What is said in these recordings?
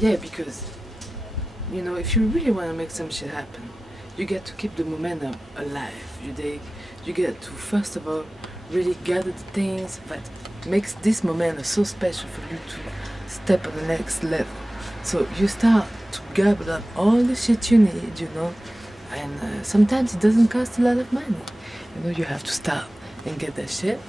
Yeah, because, you know, if you really want to make some shit happen, you get to keep the momentum alive. You get to, first of all, really gather the things that makes this momentum so special for you to step on the next level. So you start to gather up all the shit you need, you know, and sometimes it doesn't cost a lot of money. You know, you have to start and get that shit,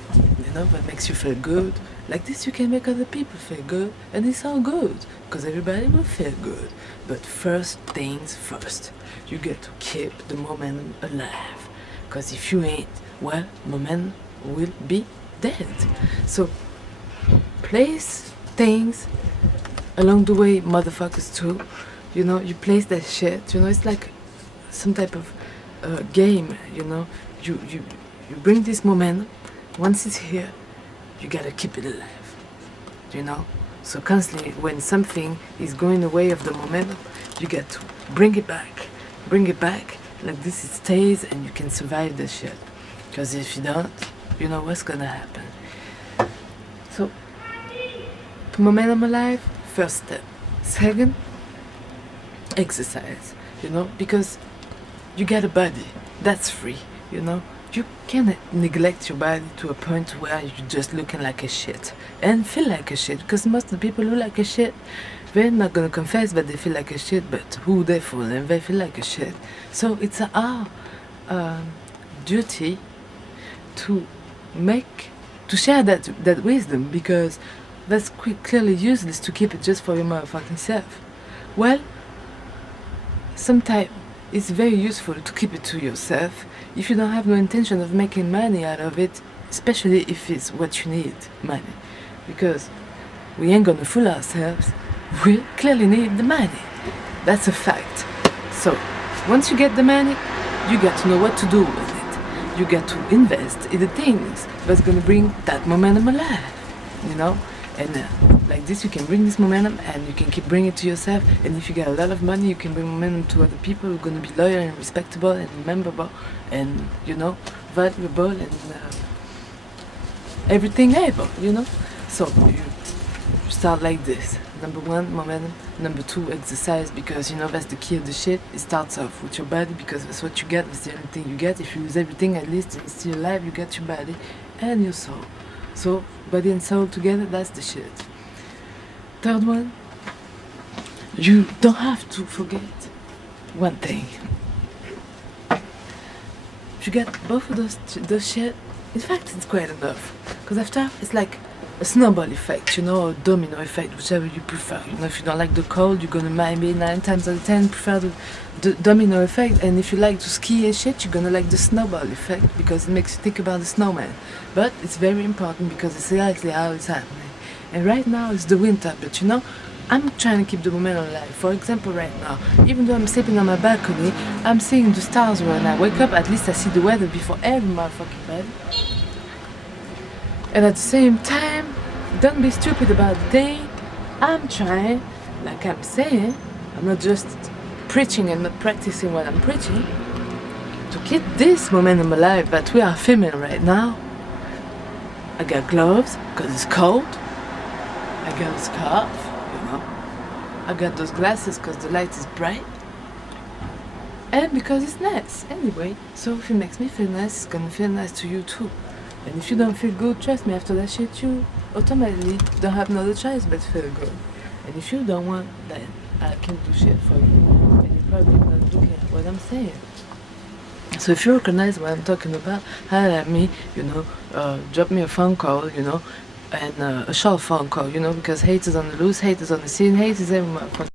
you know, that makes you feel good. Like this, you can make other people feel good, and it's all good, because everybody will feel good. But first things first, you get to keep the momentum alive, because if you ain't, well, momentum will be dead. So, place things along the way, motherfuckers too. You know, you place that shit, you know, it's like some type of game, you know. You bring this momentum. Once it's here, you gotta keep it alive, you know. So constantly, when something is going away of the momentum, you get to bring it back, like this. It stays, and you can survive the shit. Because if you don't, you know what's gonna happen. So, momentum alive, first step. Second, exercise, you know, because you get a body that's free, you know. You can't neglect your body to a point where you're just looking like a shit and feel like a shit, because most of the people who like a shit, they're not gonna confess that they feel like a shit, but who they fool and they feel like a shit. So it's our duty to share that wisdom, because that's clearly useless to keep it just for your motherfucking self. Well, sometimes it's very useful to keep it to yourself if you don't have no intention of making money out of it, especially if it's what you need, money. Because we ain't gonna fool ourselves, we clearly need the money. That's a fact. So, once you get the money, you get to know what to do with it. You get to invest in the things that's gonna bring that momentum alive, you know? And like this, you can bring this momentum and you can keep bringing it to yourself. And if you get a lot of money, you can bring momentum to other people who are going to be loyal and respectable and rememberable and, you know, valuable and everything able, you know. So you start like this. Number one, momentum. Number two, exercise, because, you know, that's the key of the shit. It starts off with your body, because that's what you get. That's the only thing you get. If you lose everything, at least and still alive, you get your body and your soul. So, body and soul together, that's the shit. Third one, you don't have to forget one thing. If you get both of those shit, in fact, it's quite enough. Because after, it's like a snowball effect, you know, or domino effect, whichever you prefer. You know, if you don't like the cold, you're gonna maybe 9 times out of 10 prefer the domino effect. And if you like to ski and shit, you're gonna like the snowball effect, because it makes you think about the snowman. But it's very important, because it's exactly how it's happening. And right now it's the winter, but you know, I'm trying to keep the momentum alive. For example, right now, even though I'm sleeping on my balcony, I'm seeing the stars when I wake up. At least I see the weather before every motherfucking bed. And at the same time, don't be stupid about the thing. I'm trying, like I'm saying, I'm not just preaching and not practicing what I'm preaching, to keep this momentum alive that we are filming right now. I got gloves, because it's cold. I got a scarf, you know. I got those glasses, because the light is bright. And because it's nice, anyway. So if it makes me feel nice, it's gonna feel nice to you too. And if you don't feel good, trust me, after that shit, you automatically don't have no other choice but feel good. And if you don't want, then I can do shit for you. And you're probably not looking at what I'm saying. So if you recognize what I'm talking about, holler at me, you know, drop me a phone call, you know, and a short phone call, you know, because hate is on the loose, hate is on the scene, hate is every motherfucker.